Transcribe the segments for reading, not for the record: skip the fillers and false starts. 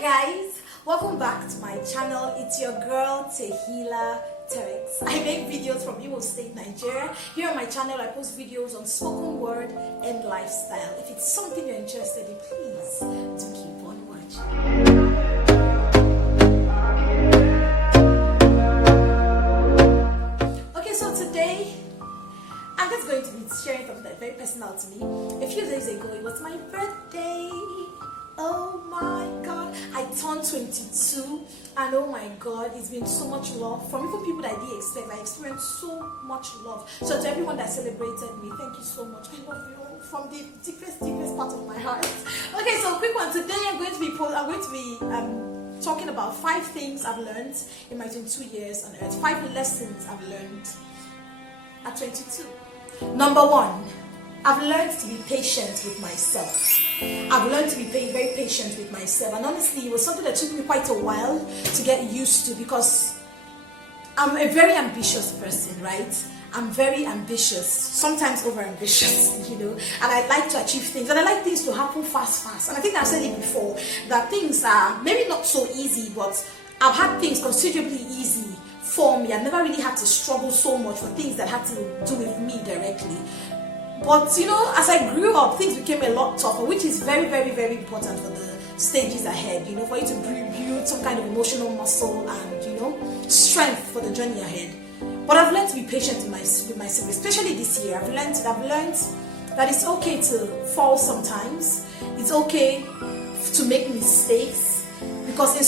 Hi guys, welcome back to my channel. It's your girl Tehillah Terex. I make videos from Imo State, Nigeria. Here on my channel I post videos on spoken word and lifestyle. If it's something you're interested in, please do keep on watching. Okay, so today I'm just going to be sharing something that's very personal to me. A few days ago it was my birthday. Oh my god, I turned 22 and oh my god, it's been so much love from even people that I didn't expect. I experienced so much love. So to everyone that celebrated me, thank you so much. I love you all from the deepest part of my heart. Okay, so quick one. Today I'm going to be talking about 5 things I've learned in my 22 years on earth. 5 lessons I've learned at 22. Number 1, I've learned to be patient with myself. I've learned to be very patient with myself, and honestly it was something that took me quite a while to get used to, because I'm a very ambitious person, right? I'm very ambitious, sometimes over ambitious, and I like to achieve things, and I like things to happen fast. And I think I've said it before, that things are maybe not so easy, but I've had things considerably easy for me. I've never really had to struggle so much for things that had to do with me directly. But as I grew up, things became a lot tougher, which is very important for the stages ahead, for you to build some kind of emotional muscle and strength for the journey ahead. But I've learned to be patient with myself, especially this year. I've learned that it's okay to fall sometimes. It's okay to make mistakes, because in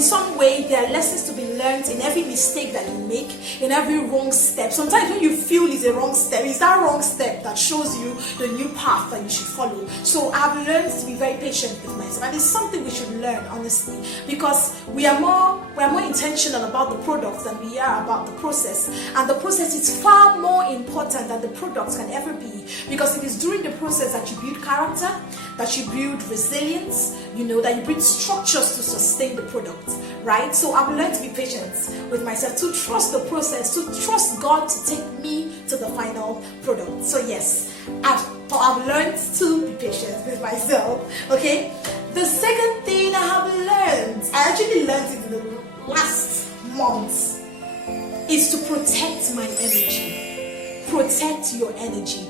some way there are lessons to be learned in every mistake that you make, in every wrong step. Sometimes when you feel it's a wrong step, it's that wrong step that shows you the new path that you should follow. So I've learned to be very patient with myself, and it's something we should learn, honestly, because we are more intentional about the products than we are about the process, and the process is far more important than the products can ever be, because it is during the process that you build character, that you build resilience, that you build structures to sustain the product, right? So I've learned to be patient with myself, to trust the process, to trust God to take me to the final product. So yes, I've learned to be patient with myself. Okay, the second thing I have learned, I actually learned it in the last month, is to protect my energy. Protect your energy.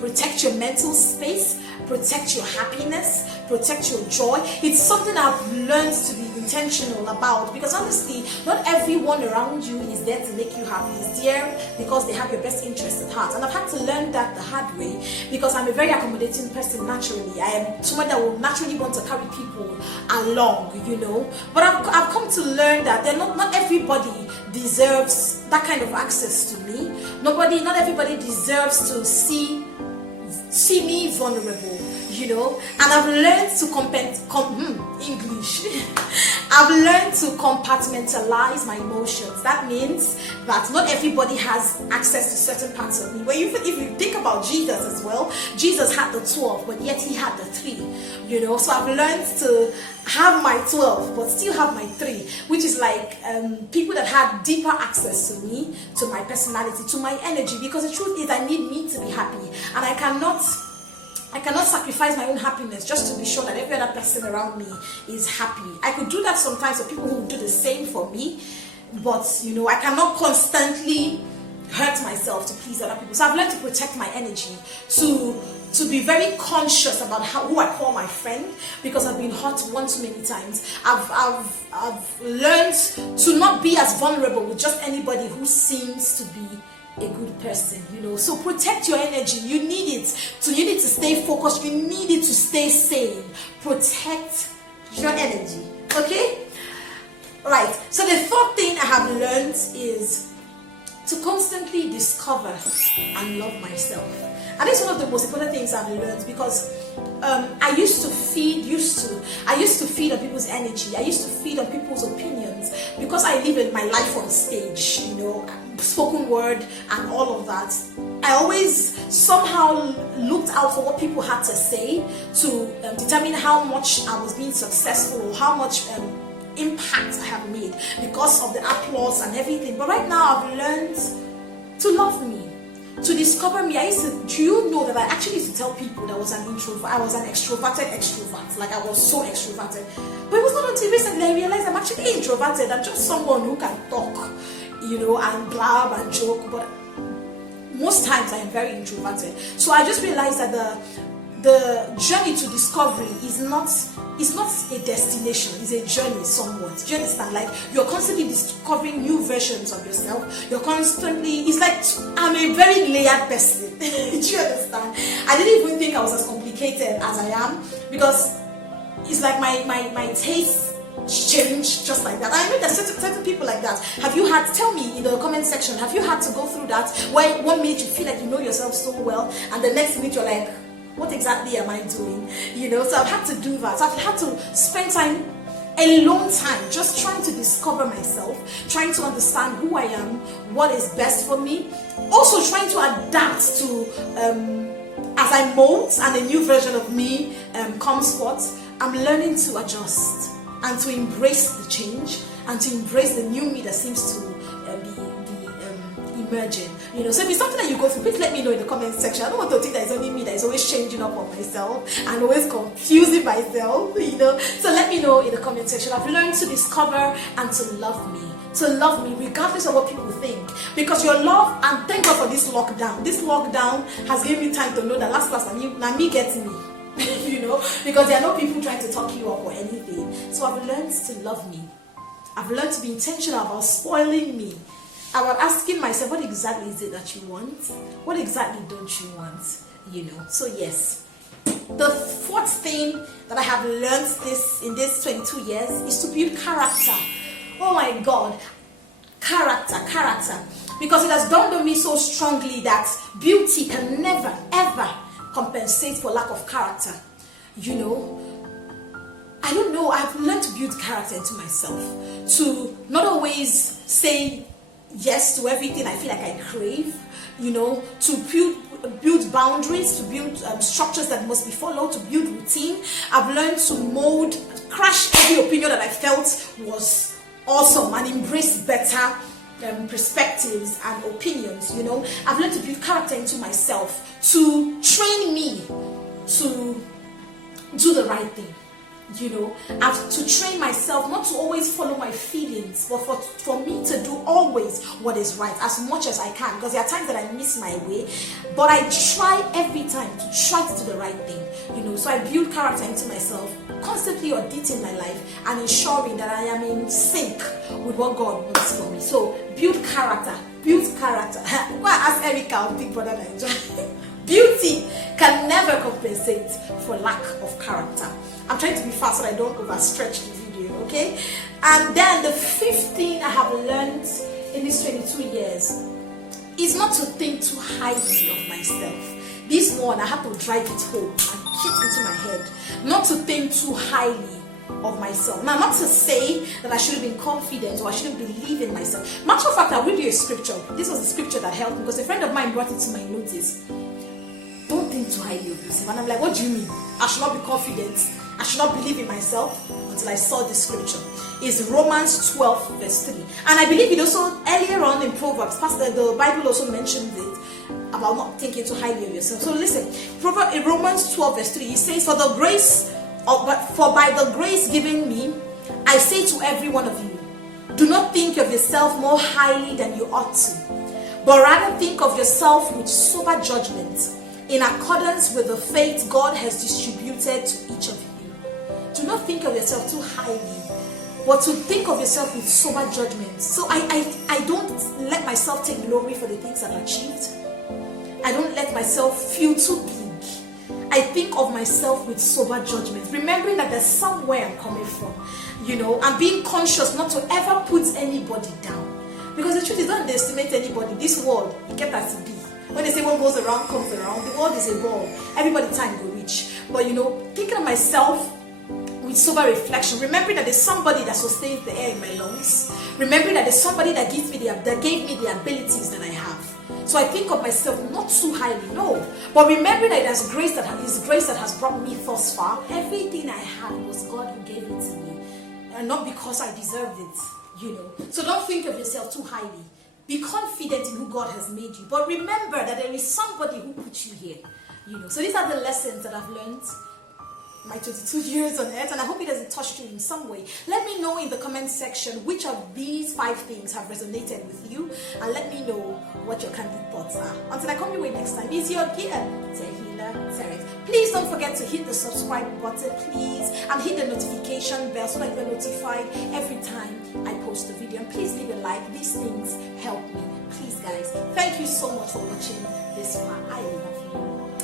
Protect your mental space, protect your happiness, protect your joy. It's something I've learned to be intentional about, because honestly, not everyone around you is there to make you happy. It's there because they have your best interest at heart. And I've had to learn that the hard way, because I'm a very accommodating person naturally. I am someone that will naturally want to carry people along, But I've come to learn that not everybody deserves that kind of access to me. Not everybody deserves to see me vulnerable, and I've learned to I've learned to compartmentalize my emotions. That means that not everybody has access to certain parts of me. If you think about Jesus as well, Jesus had the 12, but yet he had the 3, so I've learned to have my 12 but still have my 3, which is like people that had deeper access to me, to my personality, to my energy, because the truth is I need me to be happy, and I cannot sacrifice my own happiness just to be sure that every other person around me is happy. I could do that sometimes for people who do the same for me, but I cannot constantly hurt myself to please other people. So I've learned to protect my energy, to be very conscious about who I call my friend, because I've been hurt one too many times. I've learned to not be as vulnerable with just anybody who seems to be a good person, So protect your energy. You need it to stay focused. You need it to stay sane. Protect your energy. Okay? Right. So the 4th thing I have learned is to constantly discover and love myself. And it's one of the most important things I've learned, because I used to feed on people's energy. I used to feed on people's opinions, because I live in my life on stage, spoken word and all of that. I always somehow looked out for what people had to say to determine how much I was being successful, or how much impact I have made because of the applause and everything. But right now I've learned to love me. to discover me, do you know that I actually used to tell people that I was an introvert, I was an extrovert, like I was so extroverted. But it was not until recently I realized I'm actually introverted. I'm just someone who can talk, and blab and joke, but most times I am very introverted. So I just realized that the journey to discovery is not a destination, it's a journey somewhat. Do you understand? Like, you're constantly discovering new versions of yourself. It's like, I'm a very layered person. Do you understand? I didn't even think I was as complicated as I am, because it's like my taste change just like that. I know there's certain people like that. Tell me in the comment section, have you had to go through that, where 1 minute you feel like you know yourself so well, and the next minute you're like, what exactly am I doing? So I've had to do that. I've had to spend a long time just trying to discover myself, trying to understand who I am, what is best for me, also trying to adapt to as I mold and a new version of me comes forth. I'm learning to adjust and to embrace the change and to embrace the new me that seems to be emerging. So if it's something that you go through, please let me know in the comment section. I don't want to think that it's only me that is always changing up on myself and always confusing myself, So let me know in the comment section. I've learned to discover and to love me. To love me regardless of what people think, because your love, and thank God for this lockdown. This lockdown has given me time to know that last me gets me. Because there are no people trying to talk you up or anything. So I've learned to love me. I've learned to be intentional about spoiling me, about asking myself, what exactly is it that you want? What exactly don't you want? So yes, the fourth thing that I have learned in this 22 years is to build character. Oh my God, character, because it has dawned on me so strongly that beauty can never ever compensate for lack of character. I don't know, I've learned to build character into myself, to not always say yes to everything I feel like I crave, to build boundaries, to build structures that must be followed, to build routine. I've learned to crash every opinion that I felt was awesome and embrace better perspectives and opinions. I've learned to build character into myself, to train me to do the right thing. I've to train myself not to always follow my feelings, but for me to do always what is right as much as I can, because there are times that I miss my way, but I try every time to do the right thing. So I build character into myself, constantly auditing my life and ensuring that I am in sync with what God wants for me. So build character. Go and ask Erica of Big Brother Nigeria. Beauty can never compensate for lack of character. I'm trying to be fast so I don't overstretch the video, okay? And then the fifth thing I have learned in these 22 years is not to think too highly of myself. This one, I had to drive it home and hit into my head. Not to think too highly of myself. Now, not to say that I shouldn't be confident or I shouldn't believe in myself. Matter of fact, I'll read you a scripture. This was the scripture that helped me, because a friend of mine brought it to my notice. Don't think too highly of yourself. And I'm like, what do you mean? I should not be confident. I should not believe in myself, until I saw this scripture. It's Romans 12 verse 3. And I believe it also earlier on in Proverbs, the Bible also mentions it about not thinking too highly of yourself. So listen, in Romans 12 verse 3, it says, For by the grace given me, I say to every one of you, do not think of yourself more highly than you ought to, but rather think of yourself with sober judgment, in accordance with the faith God has distributed to each of you. Do not think of yourself too highly, but to think of yourself with sober judgment. So I don't let myself take glory for the things I've achieved. I don't let myself feel too big. I think of myself with sober judgment, remembering that there's somewhere I'm coming from, and being conscious not to ever put anybody down. Because the truth is, don't underestimate anybody. This world, it kept as it be. When they say what goes around comes around, the world is a ball. Everybody time will reach. But thinking of myself with sober reflection, remembering that there's somebody that sustains the air in my lungs, remembering that there's somebody that gave me the abilities that I have. So I think of myself not too highly, no, but remembering that there's grace that has brought me thus far. Everything I had was God who gave it to me, and not because I deserved it. So don't think of yourself too highly. Be confident in who God has made you. But remember that there is somebody who put you here. So these are the lessons that I've learned my 22 years on earth, and I hope it has touched you in some way. Let me know in the comment section which of these 5 things have resonated with you, and let me know what your candid thoughts are. Until I come your way next time, it's your dear Tehillah Terex. Please don't forget to hit the subscribe button, please, and hit the notification bell so that you're notified every time I post a video. And please leave a like. These things help me. Please, guys. Thank you so much for watching this far. I love you.